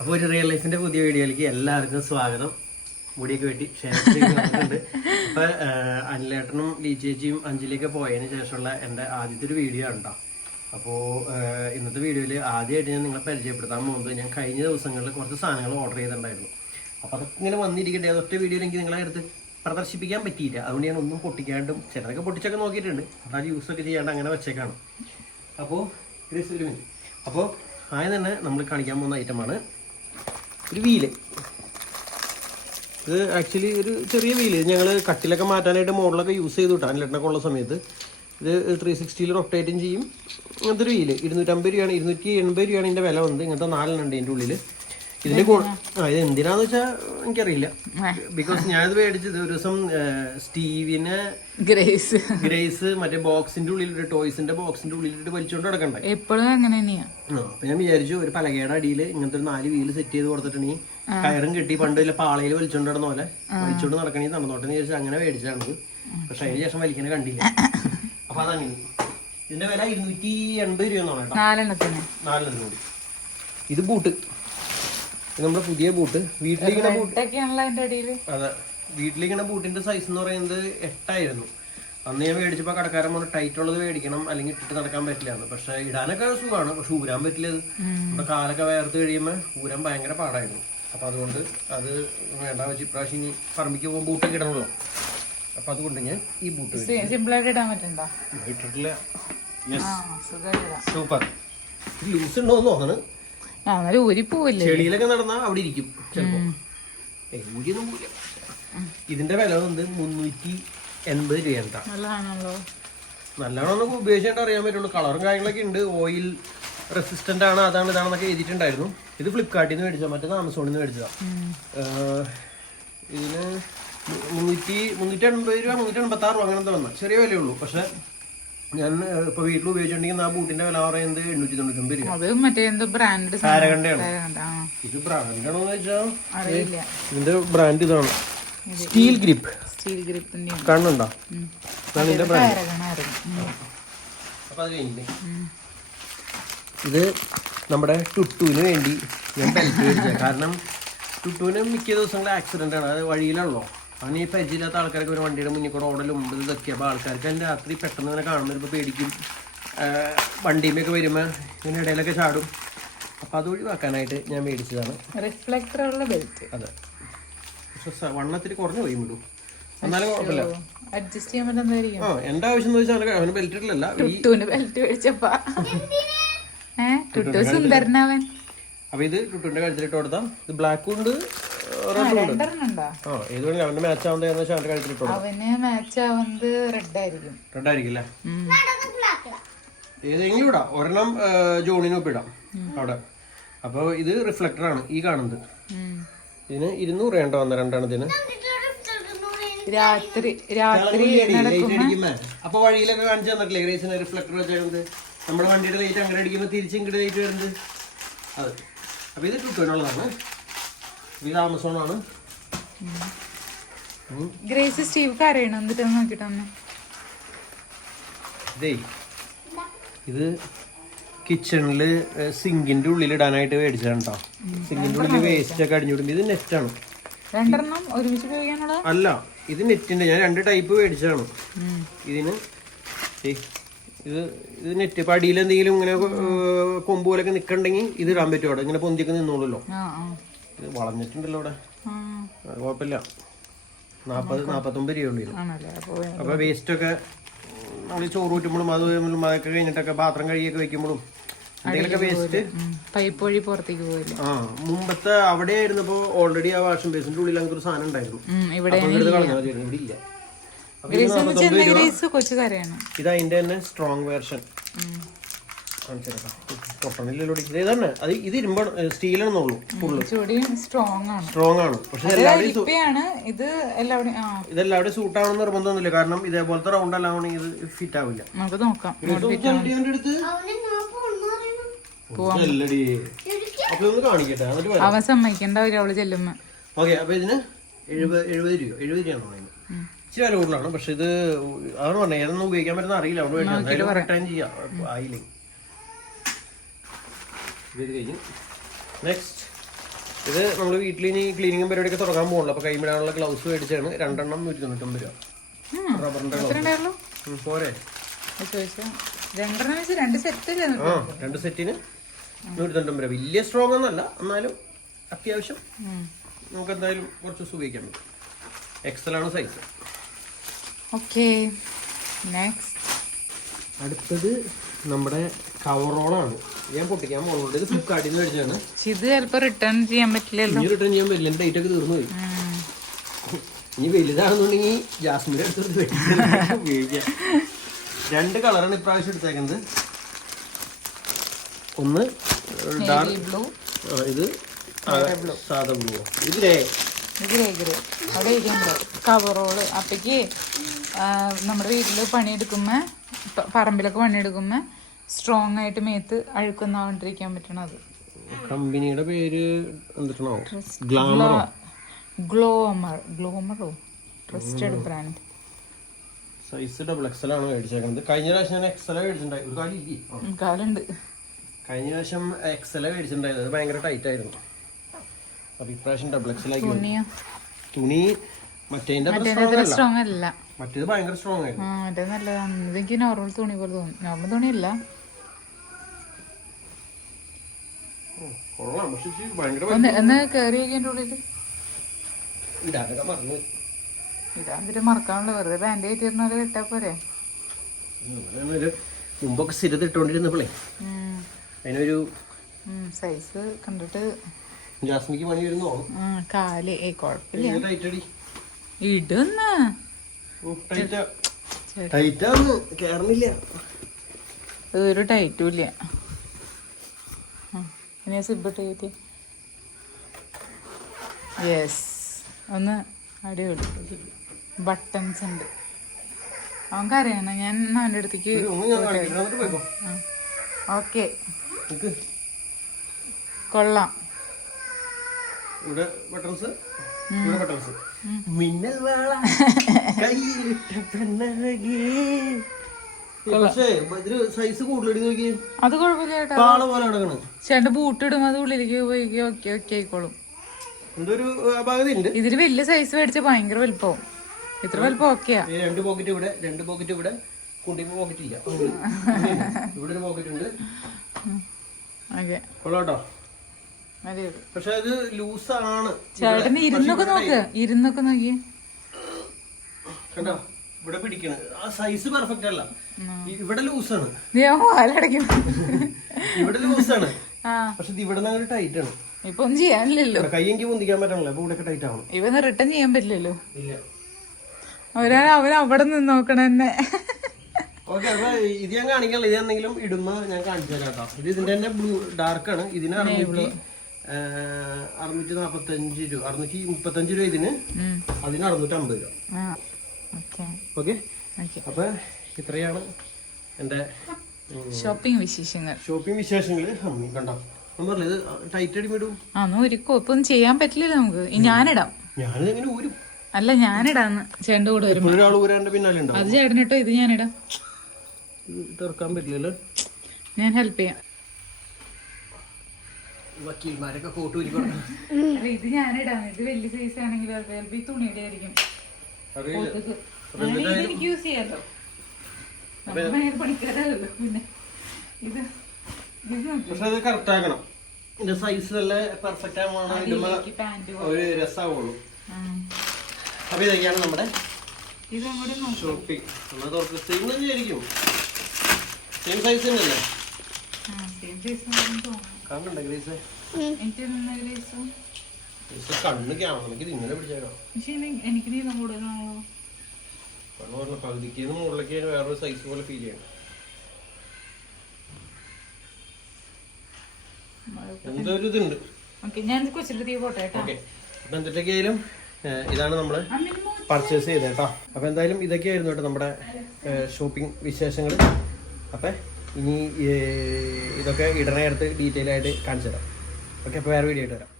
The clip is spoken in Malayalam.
അപ്പോൾ ഒരു റിയൽ ലൈഫിന്റെ പുതിയ വീഡിയോയിലേക്ക് എല്ലാവർക്കും സ്വാഗതം. മുടിയൊക്കെ വെട്ടി ഷെയർ ചെയ്തിട്ടുണ്ട് അപ്പൊ അനിലേട്ടനും അനിലേട്ടനും ലീ ചേച്ചിയും അഞ്ജലിയൊക്കെ പോയതിന് ശേഷമുള്ള എന്റെ ആദ്യത്തെ ഒരു വീഡിയോ ഉണ്ടോ അപ്പോൾ ഇന്നത്തെ വീഡിയോയിൽ ആദ്യമായിട്ട് ഞാൻ നിങ്ങളെ പരിചയപ്പെടുത്താൻ പോകുന്നത് ഞാൻ കഴിഞ്ഞ ദിവസങ്ങളിൽ കുറച്ച് സാധനങ്ങൾ ഓർഡർ ചെയ്തിട്ടുണ്ടായിരുന്നു. അപ്പോൾ അതൊക്കെ ഇങ്ങനെ വന്നിരിക്കട്ടെ അതൊറ്റ വീഡിയോയിൽ എനിക്ക് നിങ്ങളെ അടുത്ത് പ്രദർശിപ്പിക്കാൻ പറ്റിയില്ല. അതുകൊണ്ട് ഞാൻ ഒന്നും പൊട്ടിക്കാണ്ടും ചിലതൊക്കെ പൊട്ടിച്ചൊക്കെ നോക്കിയിട്ടുണ്ട്. അത് യൂസൊക്കെ ചെയ്യാണ്ട് അങ്ങനെ വെച്ചേക്കാണ്. അപ്പോൾ അപ്പോൾ ആദ്യം തന്നെ നമ്മൾ കാണിക്കാൻ പോകുന്ന ഐറ്റമാണ് ഒരു വീൽ. ഇത് ആക്ച്വലി ഒരു ചെറിയ വീൽ. ഞങ്ങൾ കട്ടിലൊക്കെ മാറ്റാനായിട്ട് മോഡലൊക്കെ യൂസ് ചെയ്തു കിട്ടാൻ ലെട്ടനൊക്കെ ഉള്ള സമയത്ത്. ഇത് ത്രീ സിക്സ്റ്റിയിൽ റൊട്ടേറ്റും ചെയ്യും. അങ്ങനത്തെ ഒരു വീൽ. ഇരുന്നൂറ്റമ്പത് രൂപയാണ്. ഇരുന്നൂറ്റി എൺപത് രൂപയാണ് ഇതിന്റെ വില വന്നത്. ഇങ്ങനത്തെ നാലെണ്ണം ഉണ്ട് ഇതിന്റെ ഉള്ളിൽ ആ ഇത് എന്തിനാന്ന് വെച്ചാ എനിക്കറിയില്ല. ബിക്കോസ് ഞാനിത് മേടിച്ചത് ഒരു ദിവസം സ്റ്റീവിന് ഗ്രേസ് ഗ്രേസ് മറ്റേ ബോക്സിന്റെ ഉള്ളിലിട്ട് ടോയ്സിന്റെ ബോക്സിന്റെ ഉള്ളിലിട്ട് വലിച്ചോണ്ട് നടക്കണ്ടേ? എപ്പോഴും അങ്ങനെ തന്നെയാ. അപ്പൊ ഞാൻ വിചാരിച്ചു ഒരു പലകയുടെ അടിയിൽ ഇങ്ങനത്തെ ഒരു നാല് വീൽ സെറ്റ് ചെയ്ത് കൊടുത്തിട്ടുണ്ടെങ്കിൽ കയറും കിട്ടി. പണ്ട് ഇല്ല പാളയിൽ വലിച്ചോണ്ട് നടന്ന പോലെ. വലിച്ചോണ്ട് നടക്കണേ നടന്നോട്ടെ എന്ന് വിചാരിച്ചു അങ്ങനെ മേടിച്ചാണ് പക്ഷെ അതിന് ശേഷം വലിക്കണ കണ്ടില്ല. അപ്പൊ അതങ്ങനെ. ഇതിന്റെ വില ഇരുന്നൂറ്റി എൺപത് രൂപ നാലെണ്ണത്തിന്. നാലെണ്ണം കൂടി. ഇത് ബൂട്ട്. നമ്മുടെ പുതിയ ബൂട്ട് വീട്ടിലിരിക്കുന്ന ബൂട്ട് അതിന്റെ അടിയിൽ. അതെ. വീട്ടിലിരിക്കുന്ന ബൂട്ടിന്റെ സൈസ് എന്ന് പറയുന്നത് എട്ടായിരുന്നു. അന്ന് ഞാൻ മേടിച്ചപ്പോൾ കടക്കാരൻ പറഞ്ഞു ടൈറ്റ് ഉള്ളത് മേടിക്കണം അല്ലെങ്കിൽ ഇട്ടിട്ട് നടക്കാൻ പറ്റില്ലാന്ന്. പക്ഷെ ഇടാനൊക്കെ സുഖമാണ് പക്ഷെ ഊരാൻ പറ്റില്ല നമ്മുടെ കാലൊക്കെ വേർത്ത് കഴിയുമ്പോൾ ഊരാൻ ഭയങ്കര പാടായിരുന്നു. അപ്പൊ അതുകൊണ്ട് അത് വേണ്ട വെച്ച് ഇപ്രാവശ്യം ഇനി പറമ്പിക്ക് പോകുമ്പോൾ ബൂട്ടൊക്കെ ഇടണമല്ലോ അപ്പൊ അതുകൊണ്ട് ഞാൻ ഈ ബൂട്ട് സിമ്പിൾ ആയിട്ട് ഇടാൻ പറ്റണ്ടോ? ഇട്ടിട്ടില്ല. സൂപ്പർ ലൂസ് ഉണ്ടോ എന്ന് തോന്നണ്. ആ എന്നാലും ഊരി പോവില്ലേ? ചെളിയിലൊക്കെ നടന്നാ അവിടെ ഇരിക്കും ചിലപ്പോ. ഏയ് ഊരിയൊന്നും പോവില്ല ഇതിന്റെ വില വന്ന് മുന്നൂറ്റി എൺപത് രൂപയാണ് നല്ലതാണല്ലോ. നല്ലോണം നമുക്ക് ഉപയോഗിച്ചിട്ട് അറിയാൻ പറ്റുള്ളൂ. കളറും കാര്യങ്ങളൊക്കെ ഉണ്ട്. ഓയിൽ റെസിസ്റ്റന്റ് ആണ് അതാണ് ഇതാണെന്നൊക്കെ എഴുതിയിട്ടുണ്ടായിരുന്നു. ഇത് ഫ്ലിപ്കാർട്ടിൽ നിന്ന് മേടിച്ചാൽ മറ്റേത് ആമസോണിൽ നിന്ന് മേടിച്ചതാ. ഇതിന് മുന്നൂറ്റി മുന്നൂറ്റി എൺപത് രൂപ മുന്നൂറ്റി എൺപത്തി ആറ് രൂപ അങ്ങനത്തെ വന്ന. ചെറിയ വിലയുള്ളൂ പക്ഷെ ഞാൻ ഇപ്പൊ വീട്ടിൽ ഉപയോഗിച്ചിട്ടുണ്ടെങ്കിൽ ആ ബൂട്ടിന്റെ വില പറയുന്നത് എണ്ണൂറ്റി തൊണ്ണൂറ്റൊമ്പത് രൂപ. അത് മറ്റേ എന്തോ ബ്രാൻഡ് ഇത് ബ്രാൻഡാണോ വെച്ചാൽ ഇതിന്റെ ബ്രാൻഡ് ഇതാണ്. സ്റ്റീൽ ഗ്രിപ്പ് സ്റ്റീൽ ഗ്രിപ്പിന്റെ കണ്ണുണ്ടോ? ഇതിന്റെ ബ്രാൻഡ് ഇത് നമ്മുടെ ടുട്ടുവിന് വേണ്ടി ഞാൻ ബെൽറ്റ് മേടിച്ചത് കാരണം ടുട്ടുവിന് മിക്ക ദിവസങ്ങളിൽ ആക്സിഡന്റ് ആണ്. അത് വഴിയിലാണല്ലോ. അവന് ഈ പരിചയമില്ലാത്ത ആൾക്കാർക്ക് ഒരു വണ്ടിയുടെ മുന്നിൽ കൂടെ ഓടലും ഇത് ഇതൊക്കെ അപ്പോൾ ആൾക്കാർക്ക് അതിന് രാത്രി പെട്ടെന്ന് തന്നെ കാണുമ്പോൾ ഇപ്പോൾ പേടിക്കും. വണ്ടിയുമൊക്കെ വരുമ്പോൾ ഇങ്ങനെ ഇടയിലൊക്കെ ചാടും. അപ്പോൾ അത് ഒഴിവാക്കാനായിട്ട് ഞാൻ മേടിച്ചതാണ്. റിഫ്ലക്ടർ ഉള്ള ബെൽറ്റ്. അതെ. പക്ഷെ വണ്ണത്തിൽ കുറഞ്ഞു പോയി വിടൂ എന്നാലും കുഴപ്പമില്ല. അഡ്ജസ്റ്റ് ചെയ്യാൻ പറ്റുന്നതായിരിക്കും. ആ എന്റെ ആവശ്യം എന്ന് വെച്ചാൽ അവന് ബെൽറ്റ് ഇട്ടില്ല ബെൽറ്റ് മേടിച്ചപ്പാ ഏ ടുട്ടു സുന്ദരനവൻ അപ്പൊ ഇത് ടുട്ടുവിന്റെ കഴുത്തിലിട്ട് കൊടുത്താം. ഇത് ബ്ലാക്കും ഉണ്ട് റെഡും ഉണ്ട്. രണ്ടെണ്ണുണ്ടോ ആ ഏത് വേണമെങ്കിലും അവന്റെ മാച്ച് ഏകദേശം അവന്റെ അവന് മാച്ച് ആവുന്നത് റെഡ് ആയിരിക്കും. റെഡ് ആയിരിക്കും അല്ലേ. ഏതെങ്കിലും ഇടാം. ഒരെണ്ണം ആ, ജോണിന് ഒപ്പിടാം അവിടെ. അപ്പോൾ ഇത് റിഫ്ലക്ടർ ആണ് ഈ കാണുന്നത്. ഇതിന് ഇരുന്നൂറ് രണ്ടോ വന്ന രണ്ടെണ്ണത്തിന് രാത്രി രാത്രി അപ്പൊ വഴിയിലൊക്കെ കാണിച്ചു തന്നിട്ടില്ലേ? ഗ്രേസിന് റിഫ്ലക്ടർ വെച്ചത് നമ്മുടെ വണ്ടിയുടെ ലൈറ്റ് അങ്ങനെ അടിക്കുമ്പോൾ തിരിച്ചു ഇങ്ങോട്ട് ലൈറ്റ് വരുന്നത്. അത്. അപ്പൊ ഇത് ടുട്ടുവിനുള്ളതാണ് ഇത് ആമസോൺ ആണ്. ഗ്രേസ് സ്റ്റീവ് കരയണം. എന്നിട്ട് നോക്കിട്ട് വന്ന്. ഇതേ ഇത് കിച്ചണിൽ സിങ്കിന്റെ ഉള്ളിൽ ഇടാനായിട്ട് മേടിച്ചതാണ് കേട്ടോ സിങ്കിന്റെ ഉള്ളിൽ വേസ്റ്റ് ഒക്കെ അടിഞ്ഞുവിടും ഇത് നെറ്റാണ് രണ്ടെണ്ണം ഒരുമിച്ച് ഉപയോഗിക്കാനുള്ള അല്ല ഇത് നെറ്റിന്റെ ഞാൻ രണ്ട് ടൈപ്പ് മേടിച്ചതാണ്. ഇതിന് ഇത് ഇത് നെറ്റ് ഇപ്പൊ അടിയിൽ എന്തെങ്കിലും ഇങ്ങനെ കൊമ്പ് പോലൊക്കെ നിക്കണ്ടെങ്കിൽ ഇത് ഇടാൻ പറ്റും അവിടെ. ഇങ്ങനെ പൊന്തിയൊക്കെ നിന്നോളൂല്ലോ ഇത് വളഞ്ഞിട്ടുണ്ടല്ലോ ഇവിടെ. അത് കുഴപ്പമില്ല. നാൽപ്പത് നാൽപ്പത്തൊമ്പത് രൂപ ഉണ്ട് ഇതിന് ആണല്ലേ? അപ്പൊ അപ്പൊ വേസ്റ്റ് ഒക്കെ നമ്മൾ ചോറ് ഊറ്റുമ്പോഴും അത് അതൊക്കെ കഴിഞ്ഞിട്ടൊക്കെ പാത്രം കഴുകിയൊക്കെ വെക്കുമ്പോഴും എന്തെങ്കിലുമൊക്കെ വേസ്റ്റ് പൈപ്പ് വഴി പുറത്തേക്ക് പോയില്ല ആ മുമ്പത്തെ അവിടെ ആയിരുന്നപ്പോ ഓൾറെഡി ആ വാഷിംഗ് ബേസിന്റെ ഉള്ളിൽ അങ്ങനത്തെ ഒരു സാധനം ഉണ്ടായിരുന്നു. ഇവിടെ ഇല്ല. ഇത് അതിന്റെ തന്നെ സ്ട്രോങ് വേർഷൻ പൊട്ടണില്ലല്ലോ ഇത് തന്നെ. അത് ഇത് ഇരുമ്പ സ്റ്റീലാണെന്നുള്ളൂ ഫുള്ള് ചൂടിയും സ്ട്രോങ് ആണ്. സ്ട്രോങ് ആണ്. പക്ഷെ എല്ലാവരുടെയും ഇത് ഇതെല്ലാവരുടെയും സൂട്ട് ആവണം നിർബന്ധമൊന്നുമില്ല കാരണം ഇതേപോലത്തെ റൗണ്ട് അല്ലാണെങ്കിൽ ഇത് ഫിറ്റ് ആവില്ല. നമുക്ക് നോക്കാം. അവൻ സമ്മതിക്കണ്ട ഒരു അവൾ ചെല്ലുമ്പോ. ഓക്കെ അപ്പൊ ഇതിന് എഴുപത് എഴുപത് രൂപ എഴുപത് രൂപയാണ് ഇച്ചിരി വില കൂടുതലാണ്. പക്ഷെ ഇത് അതാണ് പറഞ്ഞത്. ഏതൊന്നും ഉപയോഗിക്കാൻ പറ്റുന്ന അറിയില്ല. അവിടെ റിട്ടേൺ ചെയ്യാം. ആയില്ലേ ഇത് കഴിഞ്ഞു. നെക്സ്റ്റ് ഇത് നമ്മൾ വീട്ടിൽ ഇനി ക്ലീനിങ്ങും പരിപാടിയൊക്കെ തുടങ്ങാൻ പോകുള്ളൂ അപ്പോൾ കൈമിടാനുള്ള ഗ്ലൗസ് മേടിച്ചാണ്. രണ്ടെണ്ണം നൂറ്റി തൊണ്ണൂറ്റൊമ്പത് രൂപ റബ്ബറിന്റെ ഗ്ലൗസ് പോരെ. ആ രണ്ട് സെറ്റിന് നൂറ്റി തൊണ്ണൂറ്റൊമ്പത് രൂപ. വലിയ സ്ട്രോങ് ഒന്നല്ല. എന്നാലും അത്യാവശ്യം നമുക്ക് എന്തായാലും കുറച്ച് ദിവസം ഉപയോഗിക്കാൻ പറ്റും. എക്സൽ ആണ് സൈസ് ഓക്കെ നെക്സ്റ്റ് അടുത്തത് നമ്മുടെ കവറോളാണ് ഞാൻ പൊട്ടിക്കാൻ പോകുന്നുണ്ട്. ഇത് ഫ്ലിപ്കാർട്ടിൽ നിന്ന് മേടിച്ചതാണ്. ഇത് ചിലപ്പോ റിട്ടേൺ ചെയ്യാൻ പറ്റില്ലല്ലോ. ഇനി റിട്ടേൺ ചെയ്യാൻ പറ്റില്ല. ഡേറ്റ് ഒക്കെ തീർന്നു പോയി. ഇനി വലുതാണെന്നുണ്ടെങ്കിൽ ജാസ്മിന്റെ അടുത്ത് ഉപയോഗിക്കാം രണ്ട് കളറാണ് ഇപ്രാവശ്യം എടുത്തേക്കുന്നത്. ഒന്ന് ഡാർക്ക് ബ്ലൂ ഇത് സാധാ ബ്ലൂ ഇതിലേ ഇത് ഗ്രേ ഗ്രേ അവിടെ ഇരിക്കുന്നുണ്ട്. കവറോൾ അപ്പക്ക് നമ്മുടെ വീട്ടിൽ പണിയെടുക്കുമ്പോ പറമ്പിലൊക്കെ പണിയെടുക്കുമ്പോ സ്ട്രോങ് ആയിട്ട് മേത്ത് അഴുക്കുന്നാണ്ടിരിക്കാൻ പറ്റണത്. കമ്പനിയുടെ പേര് Glomer ഗ്ലോമറോ trusted brand size double XL ആണ് മേടിച്ചേക്കുന്നത് കഴിഞ്ഞ പ്രാവശ്യം ഞാൻ എക്സൽ മേടിച്ചിട്ടുണ്ടായിരുന്നു കാലുണ്ട്. കഴിഞ്ഞ പ്രാവശ്യം എക്സൽ മേടിച്ചിട്ടുണ്ടായിരുന്നു. അത് ഭയങ്കര ടൈറ്റ് ആയിരുന്നു. അപ്പൊ ഇപ്രാവശ്യം ഡബിൾ എക്സൽ ആയി തുണി മറ്റേ സ്ട്രോങ് അല്ല മറ്റേത് ഭയങ്കര സ്ട്രോങ് ആയിരുന്നു. ആ മറ്റേ നല്ലതാണ്. ഇതെനിക്ക് നോർമൽ തുണി പോലെ തോന്നി. നോർമൽ തുണിയല്ല. കൊള്ളാം. പക്ഷെ ഭയങ്കര ഒന്ന് ഒന്ന് കയറി അതിന്റെ ഉള്ളിൽ ഇടാനൊക്കെ മറന്നു. പോയി. ഇതാ മറക്കാനുള്ള വെറുതെ പോരെ. മുമ്പൊക്കെ സ്ഥിരത അതിനൊരു സൈസ് കണ്ടിട്ട് ജാസ്മിക്ക് പണി വരുന്നോ ആ, കാൽ. ഏ കുഴപ്പമില്ല. ടൈറ്റ് അടി? ഇടുന്ന. ഒരു ടൈറ്റും ഇല്ല. ആ, ഇനി സിബിട്ട് കയറ്റി. യെസ് ഒന്ന് അടിപൊളി ബട്ടൺസ് ഉണ്ട്. അവൻ കരയണം ഞാൻ അവന്റെ അടുത്തേക്ക് ഓക്കെ കൊള്ളാം. ഇവിടെ ബട്ടൺസ് ഇവിടെ ബട്ടൺസ് മിന്നൽ വേള കയ്യിലിട്ട പെണ്ണകേ. അത് കുഴപ്പമില്ല ചേട്ടൻ ബൂട്ടിടും അത് ഉള്ളിലേക്ക് പോയി ഓക്കെ ഓക്കെ ആയിക്കോളും. എന്തൊരു അപാകത ഉണ്ട് ഇതിൽ വലിയ സൈസ് മേടിച്ച ഭയങ്കര വലുപ്പം. ഇത്ര വലുപ്പം ഓക്കെയാ. രണ്ട് പോക്കറ്റ് ഇവിടെ രണ്ട് പോക്കറ്റ് ഇവിടെ കുണ്ടിമ്പോ പോക്കറ്റ് ഇല്ല. ഇവിടെ ഒരു പോക്കറ്റ് ഉണ്ട്. ഓക്കെ. കൊള്ളാട്ടോ പക്ഷെ അത് ലൂസാണ് ചേട്ടന് ഇരുന്നൊക്കെ നോക്ക് ഇരുന്നൊക്കെ നോക്കി കണ്ടോ? ഇവിടെ പിടിക്കണ്. ആ സൈസ് പെർഫെക്റ്റ് അല്ല. ഇവിടെ ലൂസാണ്. ഇവിടെ ലൂസാണ്. പക്ഷെ ഇവിടെ നിന്ന് ടൈറ്റ് ആണ്. ഇപ്പൊ ഒന്നും ചെയ്യാനില്ലല്ലോ. കയ്യെങ്കിൽ പൊന്തിക്കാൻ പറ്റണല്ലോ. അപ്പൊ ഇവിടെ ടൈറ്റ് ആവണം. ഇവന്ന് റിട്ടേൺ ചെയ്യാൻ പറ്റില്ലല്ലോ. ഇല്ല. അവരാ അവൻ അവിടെ നിന്ന് നോക്കണ തന്നെ. ഓക്കെ അപ്പൊ ഇത് ഞാൻ കാണിക്കാനുള്ള ഇത് എന്തെങ്കിലും ഇടുമ്പോ ഞാൻ കാണിച്ചു തരാം കേട്ടോ. ഇത് ഇതിന്റെ തന്നെ ബ്ലൂ ഡാർക്ക് ആണ്. ഇതിന് അറുന്നൂറ്റി നാപ്പത്തഞ്ച് രൂപ അറുന്നൂറ്റി മുപ്പത്തഞ്ച് രൂപ ഇതിന്. അതിന് അറുന്നൂറ്റി അമ്പത് രൂപ ഓക്കെ. അപ്പൊ ഇത്രയാണ് എന്റെ ഷോപ്പിംഗ് വിശേഷങ്ങൾ. ഷോപ്പിംഗ് വിശേഷങ്ങൾ. കണ്ടോ? ഇത് ടൈറ്റ് അടിമിടും ആ ഇപ്പൊ ഒന്നും ചെയ്യാൻ പറ്റില്ല നമുക്ക്. ഞാനിടാം. ഞാനിതെങ്ങനെ ഊരും. അല്ല ഞാനിടാന്ന്. ചേട്ടന്റെ കൂടെ വരും ഒരാൾ പിന്നാലെ അത് ചേട്ടനിട്ടോ? ഇത് ഞാനിടാം. തീർക്കാൻ പറ്റില്ലല്ലോ. ഞാൻ ഹെൽപ്പ് ചെയ്യാം. വക്കീൽമാരൊക്കെ കോട്ട് ഊരിക്കണം അല്ല ഇത് ഞാനിടാം. ഇത് വലിയ സൈസ് ആണെങ്കിൽ ചിലപ്പോ ഈ തുണിയുടെ ആയിരിക്കും. കൊതുക്. ഇത് എനിക്ക് യൂസ് ചെയ്യാലോ? നമ്മൾ ഭയങ്കര പണിക്കാരല്ലോ പിന്നെ. ഇത് ഇത് നോക്ക്. പക്ഷെ അത് കറക്റ്റ് ആക്കണം. ഇതിന്റെ സൈസ് നല്ല പെർഫെക്റ്റ് ഒരു രസമാവുള്ളൂ അപ്പൊ ഇതൊക്കെയാണ് നമ്മുടെ ഷോപ്പിംഗ് നമ്മൾ തുറക്ക് സെയിം തന്നെയായിരിക്കും സെയിം സൈസ് തന്നെയല്ലേ? സെയിം സൈസ് തോന്നുന്നു. കാണുന്നുണ്ട് ഗ്രീസ്? എനിക്ക് സൈസും ഗ്രീസ്? കണ്ണ് ക്യാമറയ്ക്ക് ഇങ്ങനെ പിടിച്ചേക്കാം. പക്ഷെ എനി- എനിക്ക് നീളം കൂടുതലാണല്ലോ. കണ്ണ് പറഞ്ഞ പകുതിക്ക് മുകളിലേക്ക് അതിന് വേറൊരു സൈസ് പോലെ ഫീൽ ചെയ്യണം. എന്തോ ഒരു ഇതുണ്ട്. അപ്പൊ എന്തൊക്കെയായാലും ഇതാണ് നമ്മൾ പർച്ചേസ് ചെയ്തേട്ടോ അപ്പൊ എന്തായാലും ഇതൊക്കെയായിരുന്നു കേട്ടോ നമ്മുടെ ഷോപ്പിംഗ് വിശേഷങ്ങൾ അപ്പൊ ഇനി ഇതൊക്കെ ഇടണ ഡീറ്റെയിൽ ആയിട്ട് കാണിച്ചു തരാം ഓക്കെ അപ്പൊ വേറെ വീഡിയോ ആയിട്ട് വരാം.